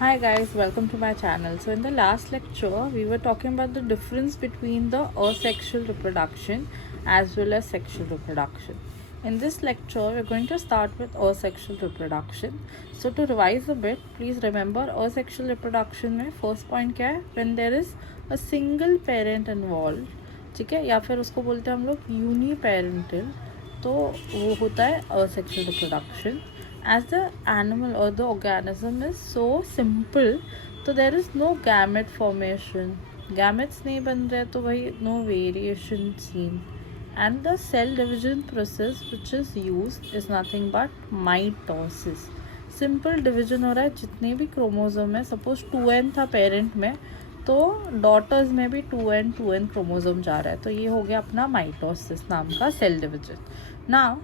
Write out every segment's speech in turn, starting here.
Hi guys, welcome to my channel. So in the last lecture, we were talking about the difference between the asexual reproduction as well as sexual reproduction. In this lecture, we're going to start with asexual reproduction. So to revise a bit, please remember asexual reproduction में first point क्या है? When there is a single parent involved, ठीक है, या फिर उसको बोलते हैं हम लोग यूनिपेरेंटल, तो वो होता है asexual reproduction. As the animal or the organism is so simple, तो there is no gamete formation, gametes नहीं बन रहे, तो भाई no variation seen, and the cell division process which is used is nothing but mitosis. Simple division हो रहा है. जितने भी क्रोमोजोम है, सपोज 2n था पेरेंट में, तो डॉटर्स में भी 2n क्रोमोजोम जा रहा है, तो ये हो गया अपना माइटोसिस नाम का cell division. Now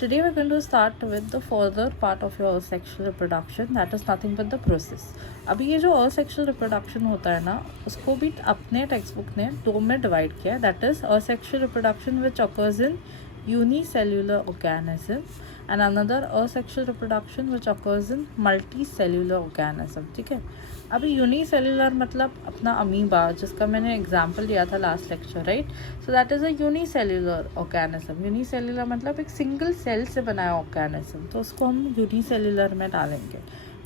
today we're going to start with the further part of your asexual reproduction, that is nothing but the process. अभी ये जो asexual reproduction होता है ना, उसको भी अपने टेक्स्ट बुक ने दो में डिवाइड किया है. That is asexual reproduction which occurs in unicellular organism and another asexual reproduction which occurs in multicellular organism. ठीक है, अभी यूनिसेल्यूलर मतलब अपना अमीबा, जिसका मैंने एग्जांपल दिया था last lecture, right. So that is a unicellular organism. Unicellular मतलब एक सिंगल सेल से बनाया ऑर्गेनिज्म, तो उसको हम यूनिसेल्यूलर में डालेंगे.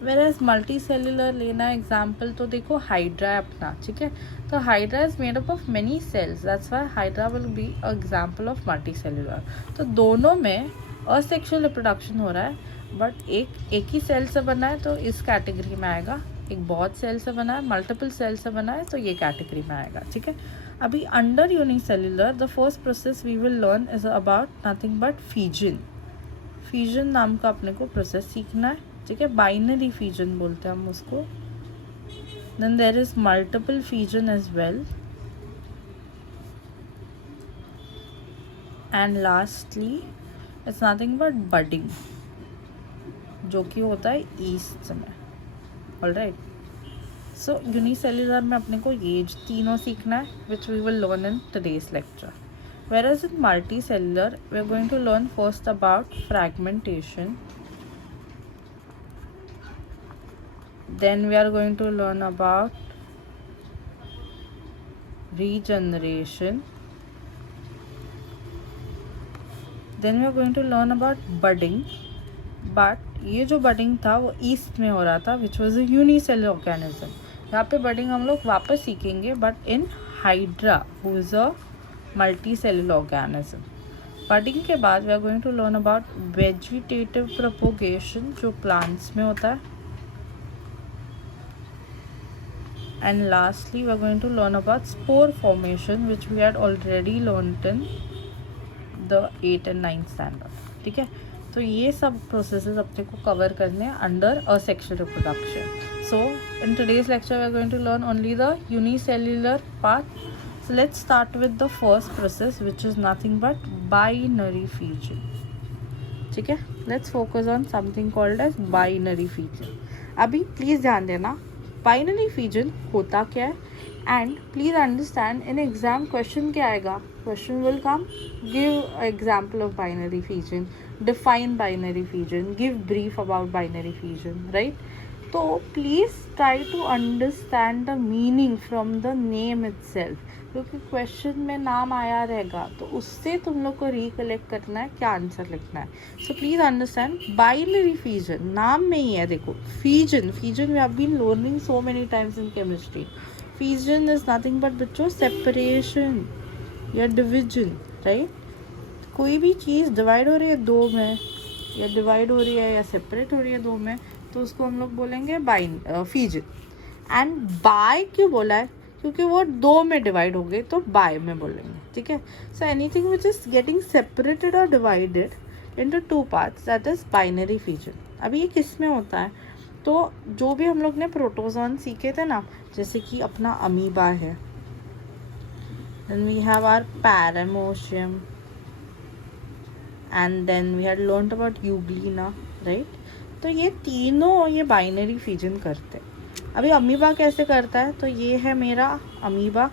वेर एज मल्टी सेल्यूलर लेना एग्जाम्पल, तो देखो हाइड्रा है अपना, ठीक है. तो hydra is made up of many cells, that's why hydra will be example of multicellular. तो दोनों में असेक्सुअल रिप्रोडक्शन हो रहा है, बट एक ही सेल से बना है तो इस कैटेगरी में आएगा. एक बहुत सेल से बना है, मल्टीपल सेल से बना है, तो ये कैटेगरी में आएगा. ठीक है, अभी under unicellular the first process we will learn is about nothing but fission. Fission नाम का अपने को प्रोसेस सीखना है. ठीक है, बाइनरी फीजन बोलते हैं हम उसको. Then there is multiple fission as well, and lastly it's nothing but budding, जो कि होता है ईस्ट में. ऑलराइट, सो यूनिसेल्यूलर में अपने को ये तीनों सीखना है, which we will learn in today's lecture. whereas in multicellular we are going to learn first about fragmentation, then we are going to learn about regeneration, then we are going to learn about budding. But ये जो budding था वो east में हो रहा था, which was a unicellular organism. यहाँ पे बडिंग हम लोग वापस सीखेंगे, but in hydra who is a multicellular organism. Budding के बाद we are going to learn about vegetative propagation, जो प्लांट्स में होता है. And lastly we are going to learn about spore formation, which we had already learned in the 8th and 9th standard. ठीक है, तो ये सब प्रोसेसेस अपने को कवर करने हैं under asexual reproduction. So in today's lecture we are going to learn only the unicellular part. So let's start with the first process which is nothing but binary fission. ठीक है, let's focus on something called as binary fission. अभी please ध्यान देना, binary fission होता क्या है, and please understand in exam question क्या आएगा. Question will come, give example of binary fission, define binary fusion, give brief about binary fusion, right? तो please try to understand the meaning from the name itself, क्योंकि question में नाम आया रहेगा तो उससे तुम लोग को रिकलेक्ट करना है क्या आंसर लिखना है. So please understand binary fission नाम में ही है. देखो fission we have been learning so many times in chemistry. Fission is nothing but बच्चों सेपरेशन या डिविजन, राइट. कोई भी चीज़ डिवाइड हो रही है दो में, या डिवाइड हो रही है या सेपरेट हो रही है दो में, तो उसको हम लोग बोलेंगे फीजन. एंड बाय क्यों बोला है, क्योंकि वो दो में डिवाइड हो गए तो बाय में बोलेंगे. ठीक है, so anything which is getting separated और divided into two parts, that is binary fission. अभी ये किस में होता है, तो जो भी हम लोग ने प्रोटोजोन सीखे थे ना, जैसे कि अपना अमीबा है, then we have our paramecium, and then we had learned about euglena, right. तो ये तीनों ये बाइनरी फीजन करते हैं. अभी अमीबा कैसे करता है, तो ये है मेरा amoeba.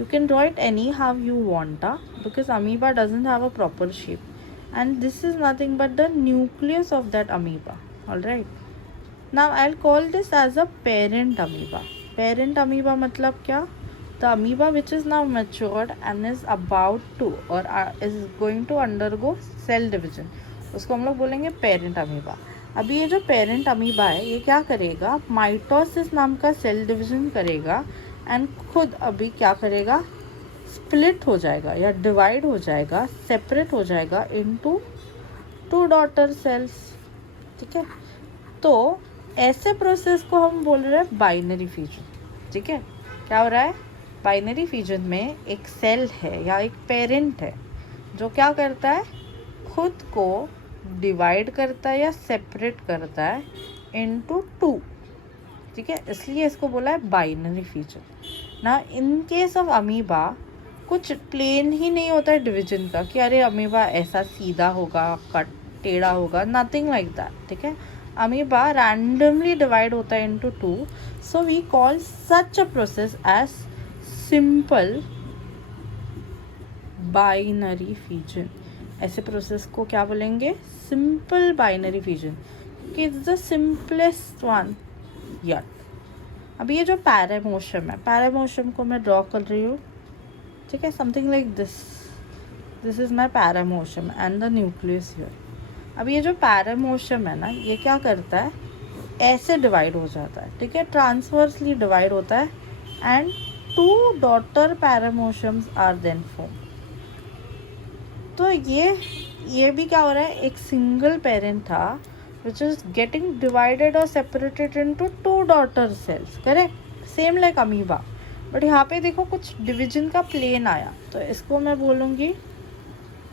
You can draw it any how you want, because amoeba doesn't have a proper shape, and this is nothing but the nucleus of that amoeba. Alright, Now I'll call this as a parent amoeba. Parent amoeba मतलब क्या? The amoeba which is now matured and is about to or is going to undergo cell division, उसको हम लोग बोलेंगे parent amoeba. अभी ये जो parent amoeba है ये क्या करेगा, माइटोसिस नाम का सेल डिवीजन करेगा एंड खुद अभी क्या करेगा, स्प्लिट हो जाएगा या डिवाइड हो जाएगा, सेपरेट हो जाएगा इनटू 2 डॉटर सेल्स. ठीक है, तो ऐसे प्रोसेस को हम बोल रहे हैं बाइनरी फ्यूजन. ठीक है, क्या हो रहा है, बाइनरी फ्यूजन में एक सेल है या एक पेरेंट है जो क्या करता है, खुद को डिवाइड करता है या सेपरेट करता है इनटू 2. ठीक है, इसलिए इसको बोला है बाइनरी फ्यूजन. ना इन केस ऑफ अमीबा कुछ प्लेन ही नहीं होता है डिवीजन का कि अरे अमीबा ऐसा सीधा होगा, कट टेढ़ा होगा, नथिंग लाइक दैट. ठीक है, अमीबा रैंडमली डिवाइड होता है into 2. So we call such a process as simple binary fusion. ऐसे प्रोसेस को क्या बोलेंगे, सिंपल बाइनरी फ्यूजन, कि it's the simplest one yet. अभी ये जो पैरामोशियम है, पैरामोशियम को मैं ड्रॉ कर रही हूँ. ठीक है, something like this. This is my paramecium and the nucleus here. अब ये जो पैरामोशियम है ना, ये क्या करता है, ऐसे डिवाइड हो जाता है. ठीक है, ट्रांसवर्सली डिवाइड होता है and 2 daughter parameciums are then form. तो ये भी क्या हो रहा है, एक सिंगल पेरेंट था विच इज गेटिंग डिवाइडेड और separated into 2 daughter cells. Correct, same like amoeba. But यहाँ पे देखो कुछ डिवीजन का प्लेन आया, तो इसको मैं बोलूँगी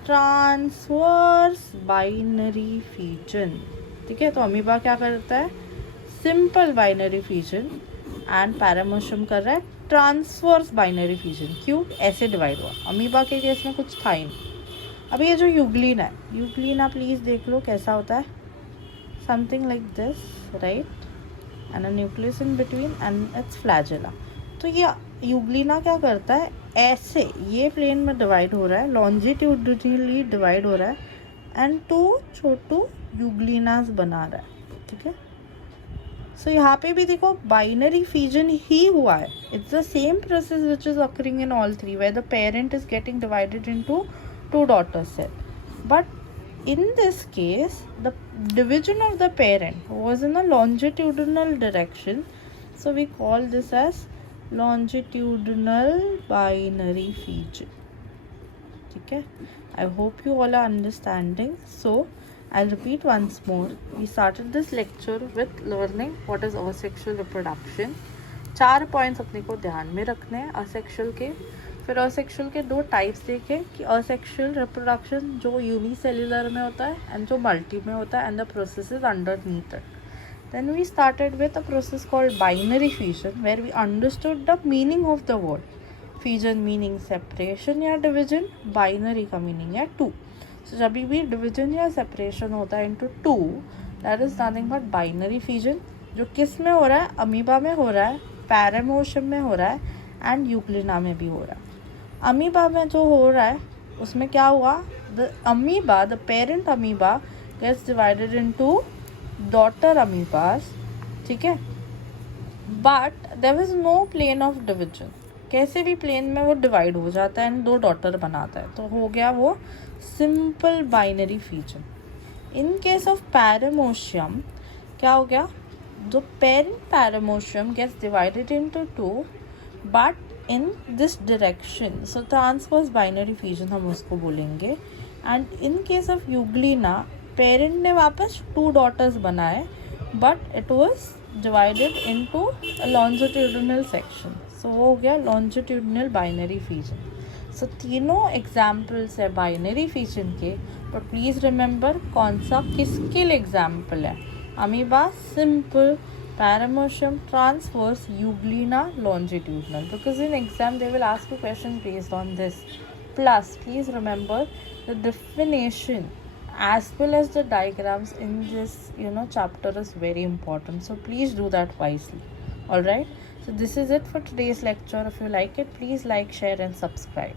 ट्रांसवर्स बाइनरी फ्यूजन. ठीक है, तो अमीबा क्या करता है, सिंपल बाइनरी फ्यूजन एंड पैरामोशियम कर रहा है ट्रांसवर्स बाइनरी फ्यूजन. क्यों, ऐसे डिवाइड हुआ. अमीबा के केस में कुछ था ही नहीं. अभी ये जो यूग्लिन है, यूग्लिन आप प्लीज़ देख लो कैसा होता है, something like this, right, and a nucleus in between and it's flagella. तो ये यूग्लिना क्या करता है, ऐसे ये प्लेन में डिवाइड हो रहा है, लॉन्जिट्यूडनली डिवाइड हो रहा है एंड 2 छोटू यूग्लिनास बना रहा है. ठीक है, सो यहाँ पे भी देखो बाइनरी फ्यूजन ही हुआ है. It's the same process which is occurring in all 3 where the parent is getting divided into 2 daughter cell. But in this case the division of the parent was in a longitudinal direction, so we call this as longitudinal binary fusion. ठीक है, I hope you all are understanding. So I'll repeat once more. We started this lecture with learning what is asexual reproduction. 4 points अपने को ध्यान में रखने हैं asexual के. फिर असेक्सुअल के 2 टाइप्स देखे कि असेक्सुअल रिप्रोडक्शन जो यूनिसेल्युलर में होता है एंड जो मल्टी में होता है and the process is underneath it. Then we started with a process called binary fusion where we understood the meaning of the word. Fusion meaning separation या division, binary का meaning है 2. सो जब भी division या separation होता है into 2, that is nothing but binary fusion. जो किस में हो रहा है, अमीबा में हो रहा है, पैरामोशियम में हो रहा है एंड यूग्लिना में भी हो रहा है. अमीबा में जो हो रहा है उसमें क्या हुआ, the amoeba, the parent amoeba gets divided into daughter amoebas. ठीक है, but there is no plane of division. कैसे भी प्लेन में वो डिवाइड हो जाता है एंड 2 डॉटर बनाता है, तो हो गया वो simple binary fusion. In case of paramecium क्या हो गया, जो parent paramecium gets divided into 2 but in this direction, so transverse binary fusion हम उसको बोलेंगे. and in case of euglena, parent ने वापस 2 daughters बनाए but it was divided into a longitudinal section, so वो हो गया longitudinal binary fusion. so तीनों examples है binary fusion के, but please remember कौन सा किसके लिए example है. amoeba simple, Paramotium transverse, Euglena longitudinal, because in exam they will ask you questions based on this. Plus please remember the definition as well as the diagrams in this chapter is very important, so please do that wisely. All right, so this is it for today's lecture. If you like it, please like, share and subscribe.